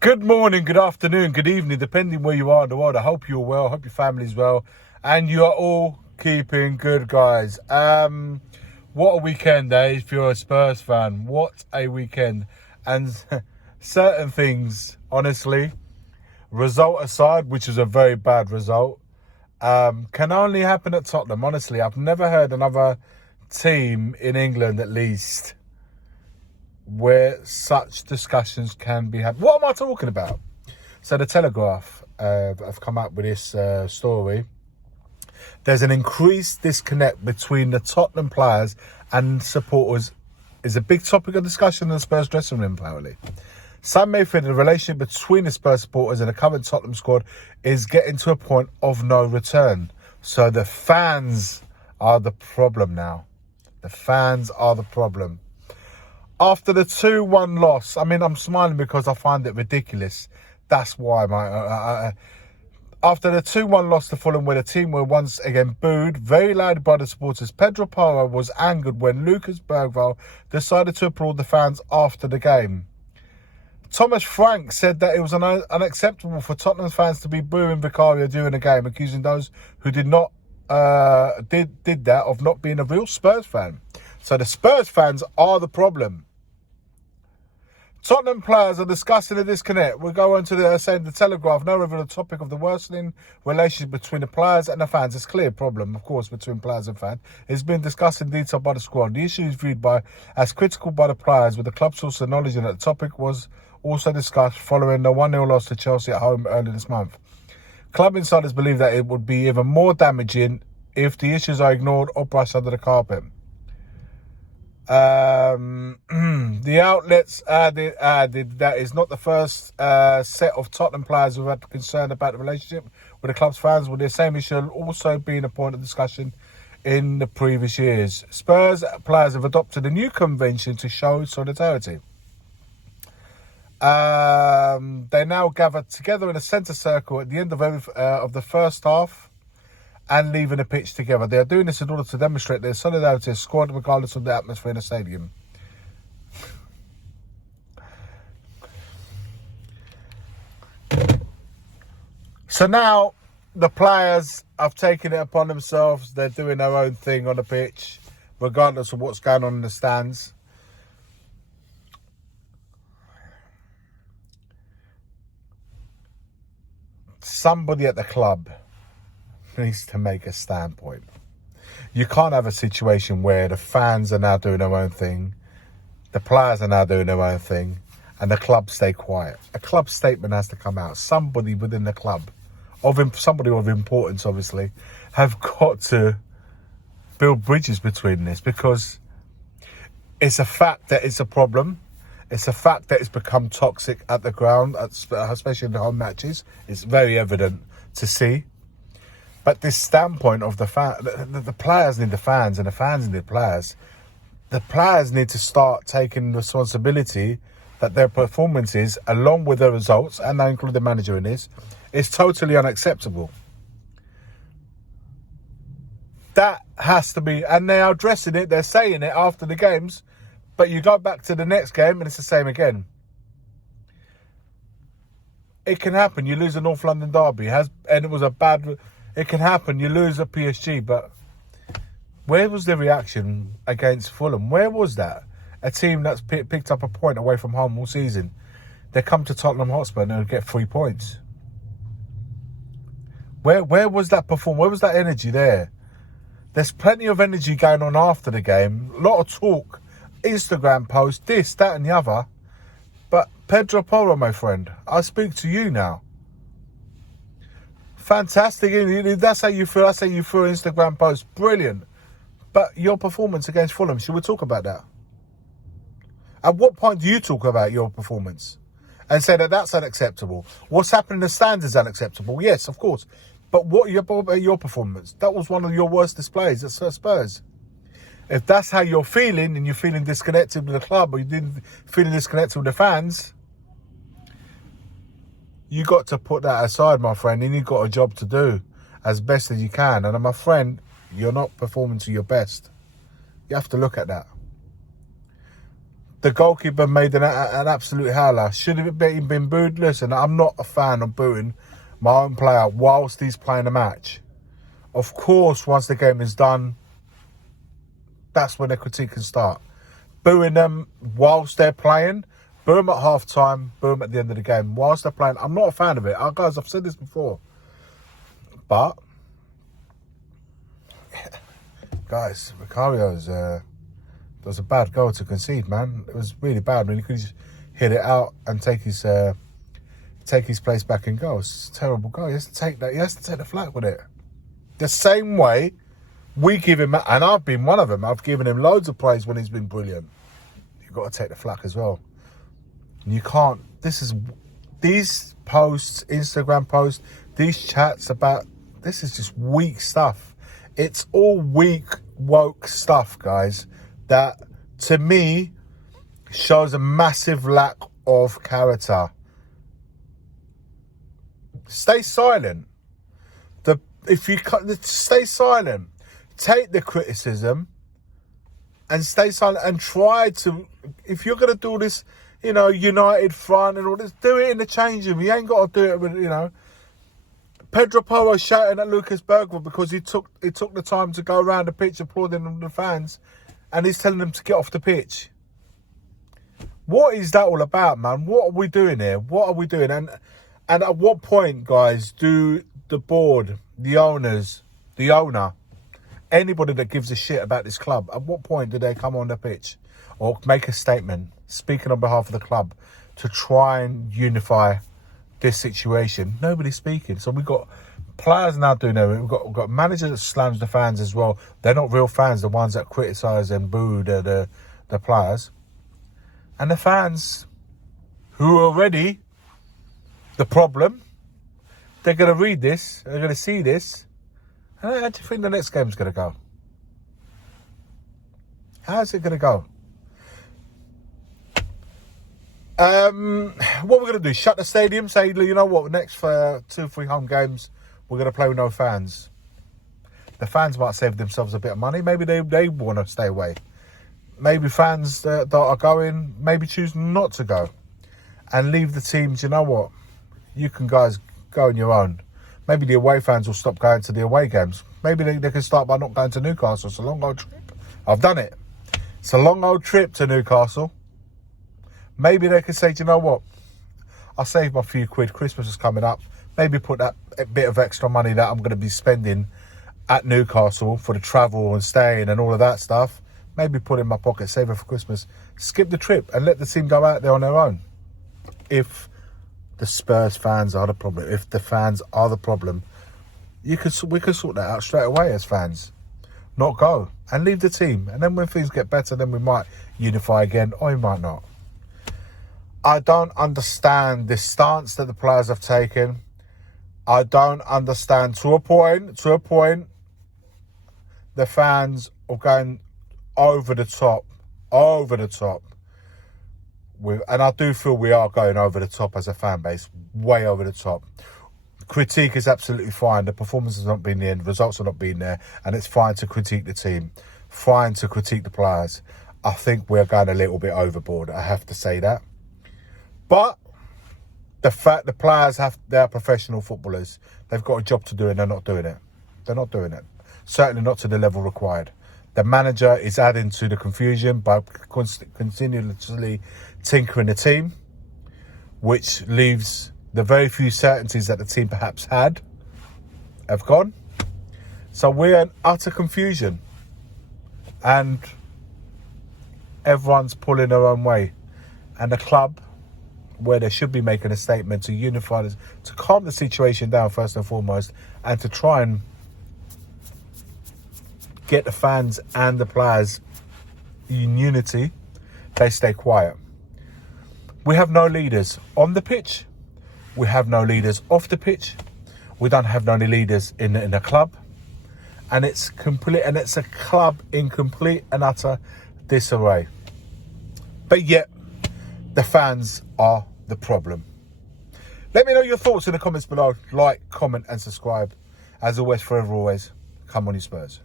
Good morning, good afternoon, good evening, depending where you are in the world. I hope you're well, I hope your family's well, and you are all keeping good, guys. What a weekend, if you're a Spurs fan. What a weekend. And certain things, honestly, result aside, which was a very bad result, can only happen at Tottenham. Honestly, I've never heard another team in England, at least, where such discussions can be had. What am I talking about? So the Telegraph have come up with this story. There's an increased disconnect between the Tottenham players and supporters is a big topic of discussion in the Spurs dressing room, apparently. Some may feel the relationship between the Spurs supporters and the current Tottenham squad is getting to a point of no return. So the fans are the problem now. The fans are the problem. After the 2-1 loss, I mean, I'm smiling because I find it ridiculous. That's why, after the 2-1 loss to Fulham, where the team were once again booed very loudly by the supporters, Pedro Porro was angered when Lucas Bergvall decided to applaud the fans after the game. Thomas Frank said that it was unacceptable for Tottenham fans to be booing Vicario during the game, accusing those who did that of not being a real Spurs fan. So the Spurs fans are the problem. Tottenham players are discussing the disconnect. We'll go on to the Telegraph. Now over the topic of the worsening relationship between the players and the fans. It's a clear problem, of course, between players and fans. It's been discussed in detail by the squad. The issue is viewed as critical by the players, with the club source acknowledging that the topic was also discussed following the 1-0 loss to Chelsea at home earlier this month. Club insiders believe that it would be even more damaging if the issues are ignored or brushed under the carpet. The outlets added that is not the first set of Tottenham players who had concern about the relationship with the club's fans, with the same issue also being a point of discussion in the previous years. Spurs players have adopted a new convention to show solidarity. They now gather together in a centre circle at the end of the first half and leaving the pitch together. They are doing this in order to demonstrate their solidarity as squad, regardless of the atmosphere in the stadium. So now the players have taken it upon themselves. They're doing their own thing on the pitch, regardless of what's going on in the stands. Somebody at the club needs to make a standpoint. You can't have a situation where the fans are now doing their own thing, the players are now doing their own thing, and the club stay quiet. A club statement has to come out. Somebody within the club, somebody of importance, obviously, have got to build bridges between this, because it's a fact that it's a problem. It's a fact that it's become toxic at the ground, especially in the home matches. It's very evident to see. But this standpoint of the players need the fans and the fans need the players. The players need to start taking responsibility that their performances, along with the results, and I include the manager in this, is totally unacceptable. That has to be, and they are addressing it, they're saying it after the games, but you go back to the next game and it's the same again. It can happen. You lose a North London derby, and it was a bad... It can happen. You lose at PSG, but where was the reaction against Fulham? Where was that? A team that's picked up a point away from home all season. They come to Tottenham Hotspur and they'll get 3 points. Where was that performance? Where was that energy there? There's plenty of energy going on after the game. A lot of talk, Instagram posts, this, that and the other. But Pedro Porro, my friend, I speak to you now. Fantastic. That's how you feel. That's how you feel. Instagram post. Brilliant. But your performance against Fulham, should we talk about that? At what point do you talk about your performance and say that that's unacceptable? What's happening in the stands is unacceptable. Yes, of course. But what about your performance? That was one of your worst displays at Spurs. If that's how you're feeling and you're feeling disconnected with the club, or you didn't feeling disconnected with the fans, you got to put that aside, my friend, and you've got a job to do as best as you can. And my friend, you're not performing to your best. You have to look at that. The goalkeeper made an absolute howler. Should have been booed. Listen, I'm not a fan of booing my own player whilst he's playing a match. Of course, once the game is done, that's when the critique can start. Booing them whilst they're playing, boo them at half time, boo them at the end of the game. Whilst they're playing, I'm not a fan of it. Guys, I've said this before. But, guys, Vicario's was a bad goal to concede, man. It was really bad. I mean, he could just hit it out and take his place back in goal. It's a terrible goal. He has to take that. He has to take the flak with it. The same way we give him, and I've been one of them. I've given him loads of praise when he's been brilliant. You've got to take the flak as well. You can't. These posts, Instagram posts, these chats about. This is just weak stuff. It's all weak, woke stuff, guys. That, to me, shows a massive lack of character. Stay silent. Stay silent. Take the criticism and stay silent and try to, if you're going to do this, United front and all this, do it in the change room. You ain't got to do it with, Pedro Porro shouting at Lucas Bergvall because he took the time to go around the pitch applauding the fans, and he's telling them to get off the pitch. What is that all about, man? What are we doing here? What are we doing? And at what point, guys, do the board, the owners, the owner, anybody that gives a shit about this club, at what point do they come on the pitch or make a statement speaking on behalf of the club to try and unify this situation? Nobody's speaking. So we've got players now doing it. We've got managers that slams the fans as well. They're not real fans, the ones that criticise and boo the players. And the fans, who are already the problem, they're going to read this, they're going to see this. How do you think the next game's going to go? How's it going to go? What we're going to do, shut the stadium, say, you know what, next for 2-3 home games, we're going to play with no fans. The fans might save themselves a bit of money. Maybe they want to stay away. Maybe fans that are going, maybe choose not to go. And leave the teams, you know what, you can guys go on your own. Maybe the away fans will stop going to the away games. Maybe they can start by not going to Newcastle. It's a long old trip. I've done it. It's a long old trip to Newcastle. Maybe they could say, do you know what? I'll save my few quid. Christmas is coming up. Maybe put that bit of extra money that I'm going to be spending at Newcastle for the travel and staying and all of that stuff. Maybe put it in my pocket, save it for Christmas. Skip the trip and let the team go out there on their own. If the Spurs fans are the problem, if the fans are the problem, we can sort that out straight away as fans. Not go and leave the team. And then when things get better, then we might unify again, or we might not. I don't understand this stance that the players have taken. I don't understand to a point, the fans are going over the top. And I do feel we are going over the top as a fan base, way over the top. Critique is absolutely fine. The performance has not been there, the results are not being there, and it's fine to critique the team, fine to critique the players. I think we're going a little bit overboard, I have to say that. But the fact the players they're professional footballers. They've got a job to do and they're not doing it. They're not doing it. Certainly not to the level required. The manager is adding to the confusion by continuously tinkering the team, which leaves the very few certainties that the team perhaps have gone. So we're in utter confusion. And everyone's pulling their own way. And the club, where they should be making a statement to unify this, to calm the situation down first and foremost, and to try and get the fans and the players in unity, they stay quiet. We have no leaders on the pitch. We have no leaders off the pitch. We don't have any leaders in the club, and it's complete. And it's a club in complete and utter disarray. But yet, the fans are the problem. Let me know your thoughts in the comments below. Like, comment and subscribe. As always, forever always, come on you Spurs.